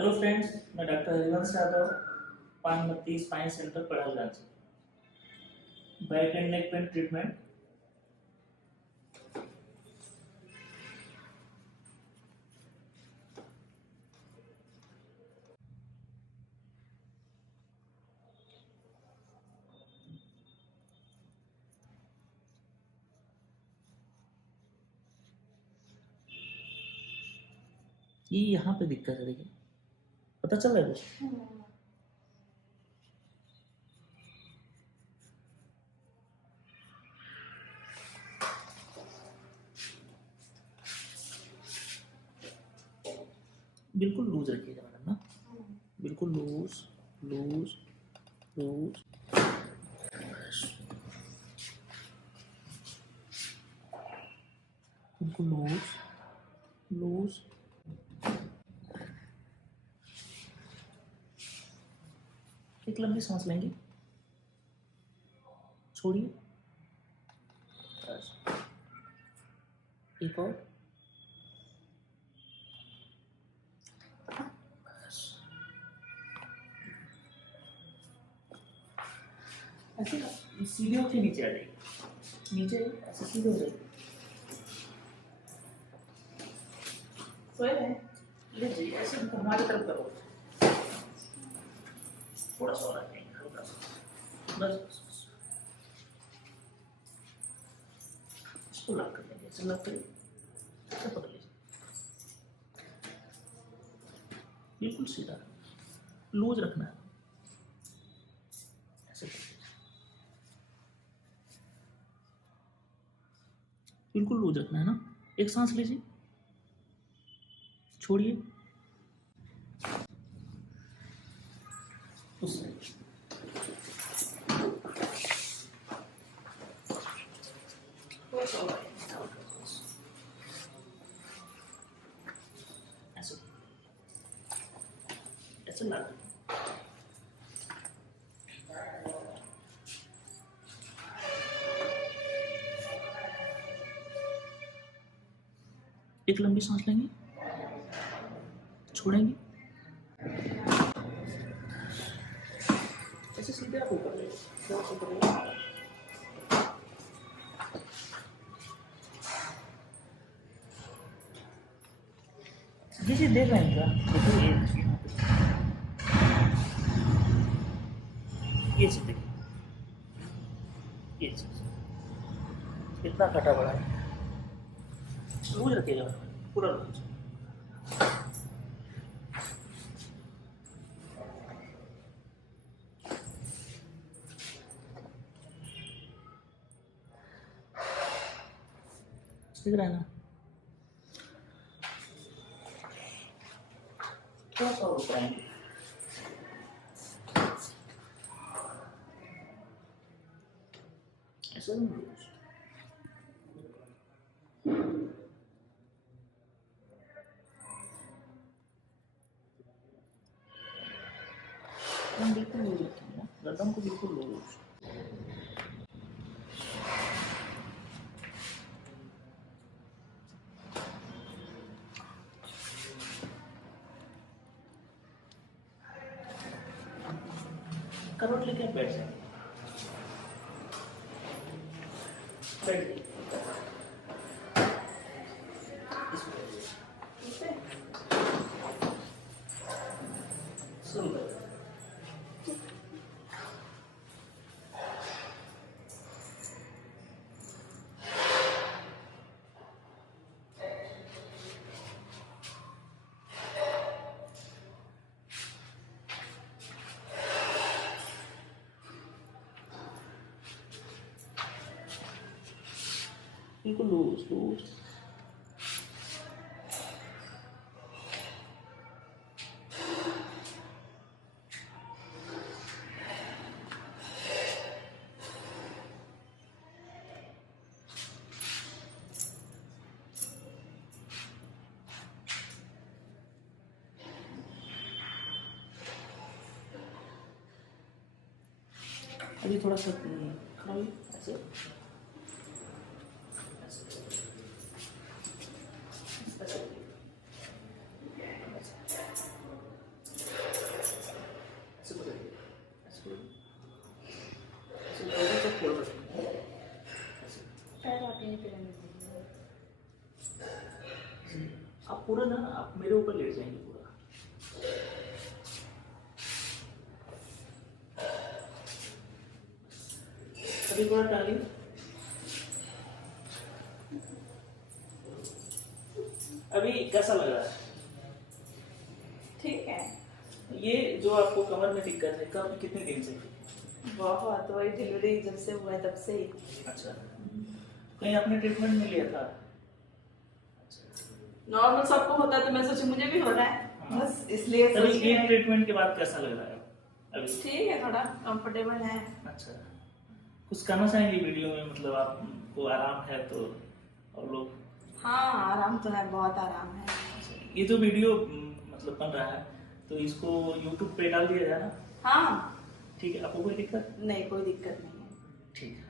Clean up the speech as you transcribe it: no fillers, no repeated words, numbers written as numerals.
Hello friends, मैं doctor Harivansh Yadav Panmati spine centre Paharganj. Back and neck pain treatment. ये यहाँ पे दिक्कत है, देखिए पता चल रहा है कुछ? बिल्कुल लूज रखिएगा मैडम ना, बिल्कुल लूज लूज लूज। बिल्कुल लूज लूज। एक लंबी सांस लेंगे, छोड़िए, बस। एक और, बस। ऐसे सीधे होके नीचे आ जाइए, नीचे ऐसे सीधे हो जाइए। सोए रहे, ले जाइए, ऐसे हमारी तरफ करो, थोड़ा सा और आ जाएंगे, हल्का सा, बस बस बस। इसको लॉक कर लेंगे, ऐसे लॉक करिए, ऐसे पकड़ लीजिए, बिल्कुल सीधा, लूज रखना है, ऐसे कर लीजिए, बिल्कुल लूज रखना है ना। एक सांस लीजिए, छोड़िए, उस साइड थोड़ा सा और आएंगे, हल्का सा, बस। ऐसे ऐसे लॉक करिए। एक लंबी सांस लेंगे, छोड़ेंगे, ऐसे सीधे आप ऊपर ले, थोड़ा सा ऊपर ले। जी जी, देख रहे हैं क्या? देखिए यहाँ पे ये चीज देखिए, ये चीज कितना कटा बड़ा है, लूज रखिएगा, पूरा लूज। दिख रहा है ना? थोड़ा सा और ऊपर आएंगे, ऐसे लूज। हम बिल्कुल लूज रखेंगे ना, गर्दन को बिल्कुल लूज। करवट लेके आप बैठ जाएंगे, बैठ जाइए, इसको ठीक है, शुरू कर। बिल्कुल लूज लूज। अभी थोड़ा सा खड़ा होइए, ऐसे पूरा ना आप मेरे ऊपर लेट जाएंगे पूरा। अभी थोड़ा टाली। अभी कैसा लग रहा है? ठीक है। ये जो आपको कमर में दिक्कत है कब कितने दिन से? बहुत, वही डिलीवरी जब से हुआ है तब से ही। अच्छा, कहीं आपने ट्रीटमेंट नहीं लिया था? नॉर्मल सबको होता है तो मैं सोची मुझे भी हो रहा है, बस इसलिए अभी सोच ये के। ट्रीटमेंट के बाद कैसा लग रहा है अभी? ठीक है, थोड़ा कंफर्टेबल है। अच्छा, कुछ कहना चाहेंगे वीडियो में, मतलब आपको आराम है तो और लोग? हाँ आराम तो है, बहुत आराम है। ये जो वीडियो मतलब बन रहा है तो इसको YouTube पे डाल दिया जाए ना? हाँ ठीक है, आपको कोई दिक्कत? नहीं, कोई दिक्कत नहीं है। ठीक है।